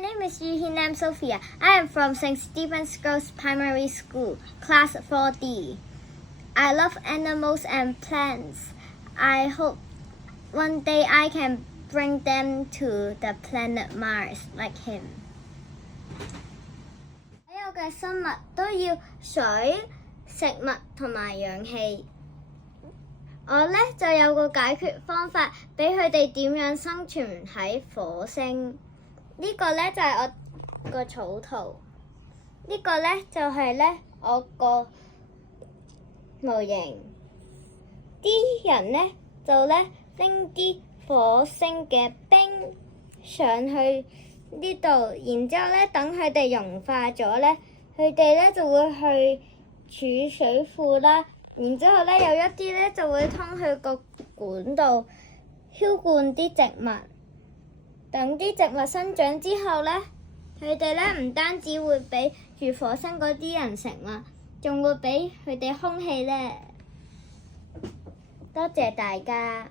name is Yuhinam Sophia. I am from St. Stephen's Girls Primary School, Class 4D. I love animals and plants. I hope one day I can bring them to the planet Mars like him. 所有嘅生物都要水、食物同埋氧氣。我呢就有個解決方法，俾佢哋點樣生存喺火星。呢個呢就係我個草圖，呢個呢就係呢我個模型。啲人呢就呢拎啲火星嘅冰上去呢度，然之後呢等佢哋融化咗呢，佢哋呢就會去儲水庫啦。然之後呢，有一啲呢就會通去個管道，澆灌啲植物。等啲植物生長之後呢，佢哋呢唔單止會俾住火星嗰啲人食物，仲會俾佢哋空氣呢。多謝大家。